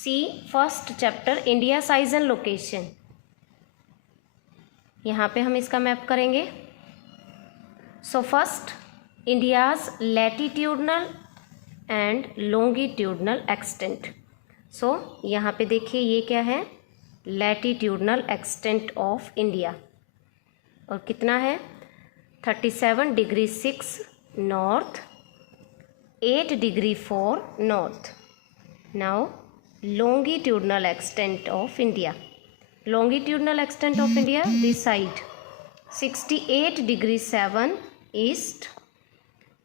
C first chapter India size and location. यहाँ पे हम इसका मैप करेंगे। So first India's latitudinal and longitudinal extent. So यहाँ पे देखिए ये क्या है, लैटिट्यूडनल एक्सटेंट ऑफ इंडिया, और कितना है 37 degree 6 north, 8 degree 4 north. Now longitudinal extent of India. Longitudinal extent of India, this side 68 degree 7 east,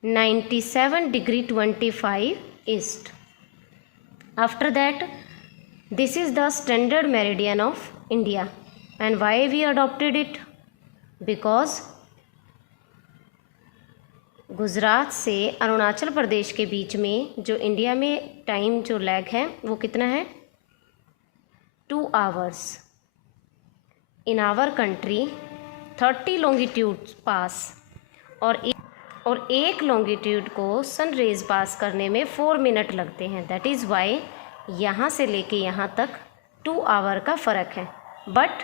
97 degree 25 east. After that, this is the standard meridian of India. And why we adopted it? Because Gujarat से अरुणाचल प्रदेश के बीच में जो India में time जो lag है वो कितना है 2 hours. In our country 30 longitude pass, और एक लॉन्गिट्यूड को सन रेज पास करने में 4 मिनट लगते हैं। दैट इज़ वाई यहाँ से लेके यहाँ तक 2 आवर का फ़र्क है। बट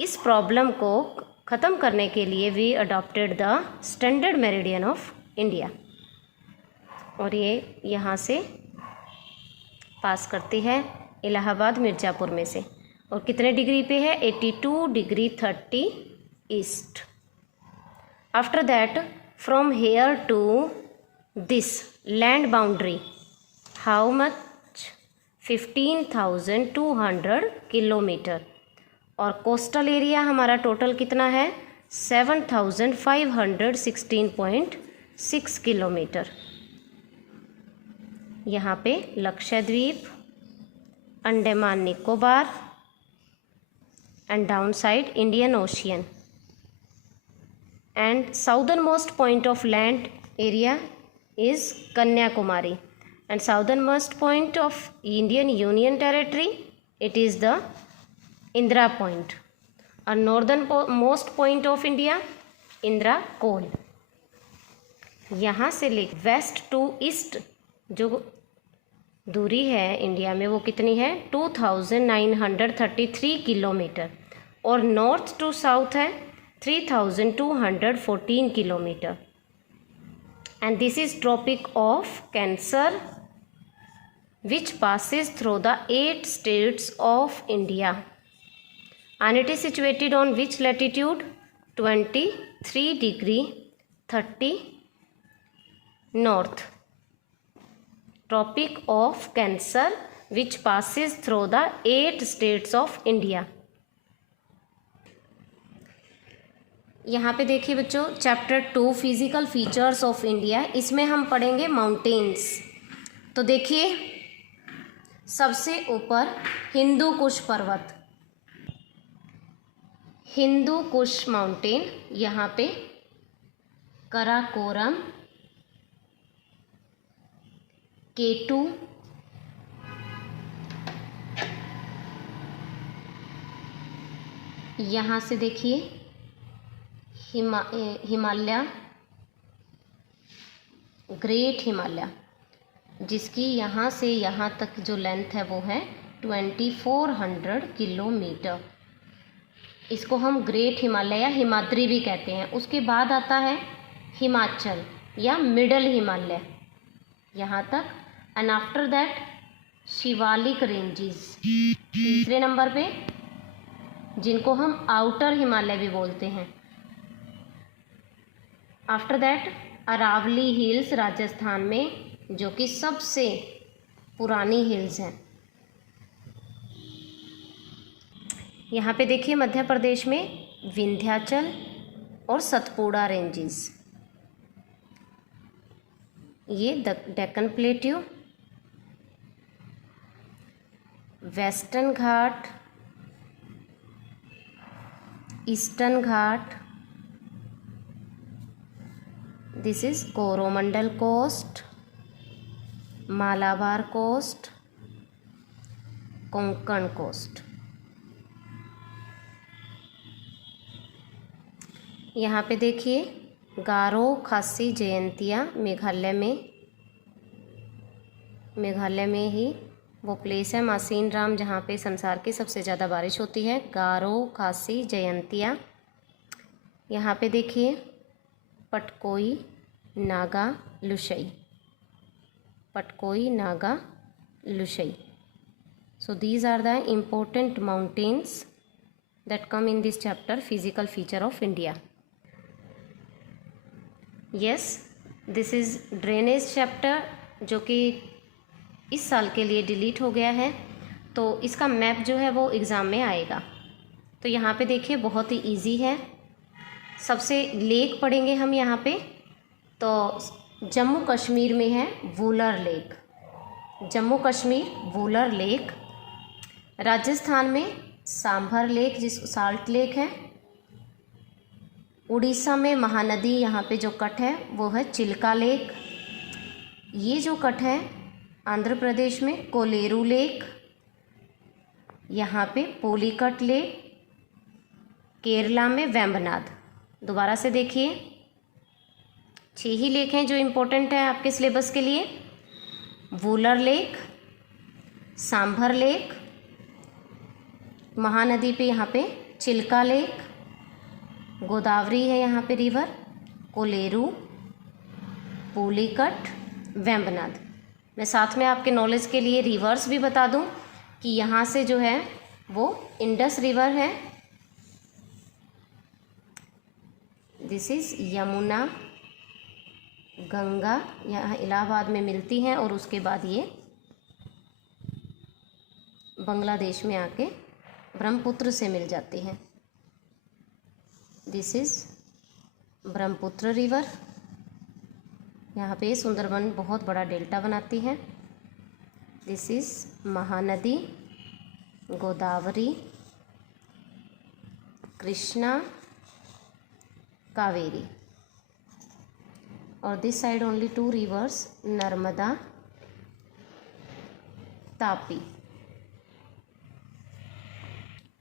इस प्रॉब्लम को ख़त्म करने के लिए we adopted the standard meridian of India, और ये यहाँ से पास करती है इलाहाबाद मिर्ज़ापुर में से, और कितने डिग्री पे है 82 degree 30 east. After that from here to this land boundary how much 15,200 kilometre, और कोस्टल एरिया हमारा टोटल कितना है 7,516.6 किलोमीटर। यहाँ पे Lakshadweep, Andaman Nicobar and down side Indian ocean, and southern most point of land area is Kanyakumari, and southern most point of Indian union territory it is the Indira point, और northern most point of India Indira Col. यहाँ से ले waste to east जो दूरी है India में वो कितनी है 2,933 किलोमीटर, और नॉर्थ टू साउथ है 3,214 kilometre. And this is tropic of cancer which passes through the 8 states of India. And it is situated on which latitude 23 degree 30 north. Tropic of Cancer which passes through the 8 states of India. यहाँ पे देखिए बच्चों chapter 2 physical features of India, इसमें हम पढ़ेंगे mountains. तो देखिए सबसे ऊपर हिंदू कुश पर्वत, हिंदू कुश माउंटेन, यहाँ पे कराकोरम, केटू, यहाँ से देखिए हिमालय, ग्रेट हिमालय, जिसकी यहाँ से यहाँ तक जो लेंथ है वो है 2400 किलोमीटर। इसको हम ग्रेट हिमालय या हिमाद्री भी कहते हैं। उसके बाद आता है हिमाचल या मिडल हिमालय यहाँ तक, and after that Shivalik ranges तीसरे नंबर पे, जिनको हम आउटर हिमालय भी बोलते हैं। After that Aravalli hills Rajasthan में, जो कि सबसे पुरानी हिल्स हैं। यहाँ पे देखिए मध्य प्रदेश में विंध्याचल और सतपुड़ा रेंजेस, ये Deccan plateau, western Ghat, eastern Ghat, this is Coromandel coast, Malabar coast, Konkan coast. यहाँ पे देखिए गारो खासी जयंतिया मेघालय में ही वो प्लेस है मासीन राम जहाँ पे संसार की सबसे ज़्यादा बारिश होती है। गारो, खासी, जयंतिया। यहाँ पे देखिए Patkai, Naga, लुशई। Patkai, Naga, लुशई। So these are the important mountains that come in this chapter, physical feature of India. Yes, this is drainage chapter जो कि इस साल के लिए डिलीट हो गया है, तो इसका मैप जो है वो एग्ज़ाम में आएगा। तो यहाँ पे देखिए बहुत ही इजी है। सबसे लेक पढ़ेंगे हम यहाँ पे। तो जम्मू कश्मीर में है वूलर लेक, जम्मू कश्मीर वूलर लेक। राजस्थान में सांभर लेक जिस साल्ट लेक है। उड़ीसा में महानदी यहाँ पे जो कट है वो है चिल्का लेक। ये जो कट है आंध्र प्रदेश में कोलेरू लेक, यहाँ पे पोलीकट लेक। केरला में वेम्बनाड। दोबारा से देखिए 6 ही लेक हैं जो इम्पोर्टेंट है आपके सिलेबस के लिए। वूलर लेक, सांभर लेक, महानदी पे यहाँ पे चिल्का लेक, गोदावरी है यहाँ पे रिवर, कोलेरू, पोलीकट, वेम्बनाड। मैं साथ में आपके नॉलेज के लिए रिवर्स भी बता दूं कि यहाँ से जो है वो इंडस रिवर है, दिस इज़ यमुना, गंगा यहाँ इलाहाबाद में मिलती हैं और उसके बाद ये बांग्लादेश में आके ब्रह्मपुत्र से मिल जाती हैं। This is Brahmaputra river. यहाँ पे सुंदरबन बहुत बड़ा डेल्टा बनाती है। This is Mahanadi, Godavari, Krishna, Kaveri. और this side only 2 rivers, Narmada, Tapi.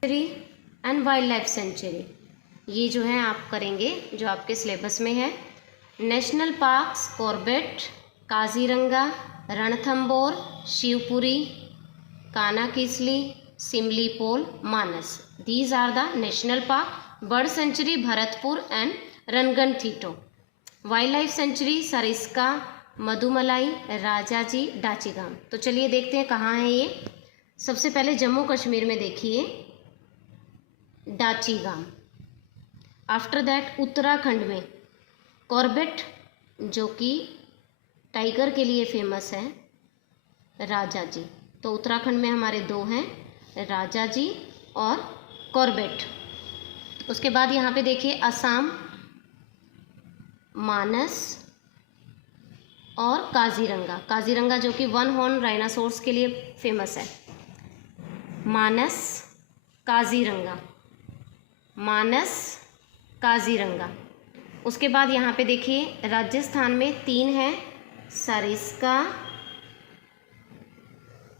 And wild life sanctuary, ये जो है आप करेंगे जो आपके सिलेबस में है। National parks Corbett, Kaziranga, Ranthambore, Shivpuri, Kanha Kisli, Simlipal, Manas. These are the national park. Bird sanctuary Bharatpur and Ranganathittu. Wild life sanctuary Sariska, Mudumalai, Rajaji, Dachigam. तो चलिए देखते हैं कहाँ है ये। सबसे पहले जम्मू कश्मीर में देखिए डाचीगाम। आफ्टर दैट उत्तराखंड में कॉर्बेट जो कि टाइगर के लिए फेमस है, राजाजी। तो उत्तराखंड में हमारे 2 हैं, राजाजी और कॉर्बेट। उसके बाद यहाँ पे देखिए असम, मानस और काजीरंगा। काजीरंगा जो कि 1 हॉर्न राइनासोर्स के लिए फेमस है। मानस, काजीरंगा, मानस, काजीरंगा। उसके बाद यहाँ पे देखिए राजस्थान में 3 हैं, सरिस्का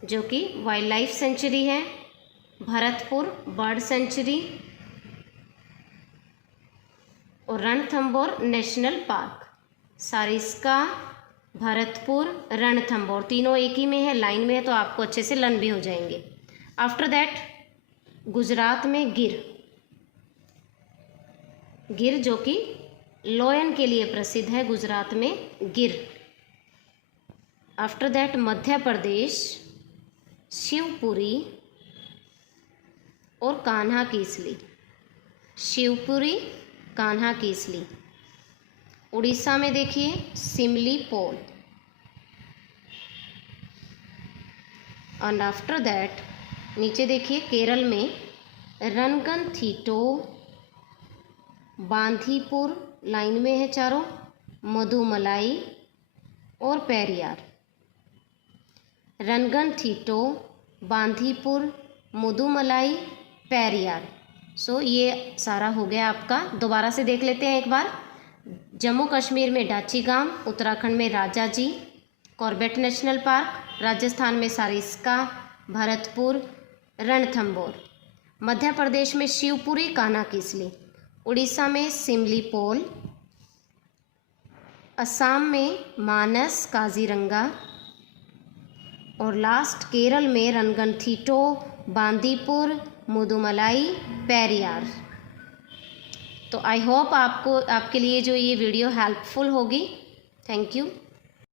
जो कि वाइल्ड लाइफ सेंचुरी है, भरतपुर बर्ड सेंचुरी और रणथंबोर नेशनल पार्क। सरिस्का, भरतपुर, रणथंबोर तीनों एक ही में है, लाइन में है, तो आपको अच्छे से लर्न भी हो जाएंगे। आफ्टर दैट गुजरात में गिर, गिर जो कि लोयन के लिए प्रसिद्ध है, गुजरात में गिर। आफ्टर दैट मध्य प्रदेश शिवपुरी और कान्हा कीसली। शिवपुरी, कान्हा कीसली। उड़ीसा में देखिए सिमलीपोल। एंड आफ्टर दैट नीचे देखिए केरल में रनगनथीटो, बांदीपुर लाइन में है चारों, मधुमलाई और पेरियार। रनगनथीटो, बांदीपुर, मधुमलाई, पेरियार। सो ये सारा हो गया आपका। दोबारा से देख लेते हैं एक बार। जम्मू कश्मीर में डाचीगाम, उत्तराखंड में Rajaji, Corbett national park, Rajasthan में सरिस्का, भरतपुर, रणथंबोर, मध्य प्रदेश में शिवपुरी, कान्हा-किसली, उड़ीसा में सिमलीपोल, असम में मानस, काजीरंगा, और लास्ट केरल में रनगनथीटो, बांदीपुर, मुदुमलाई, पेरियार। तो आई होप आपके लिए जो ये वीडियो हेल्पफुल होगी। Thank you.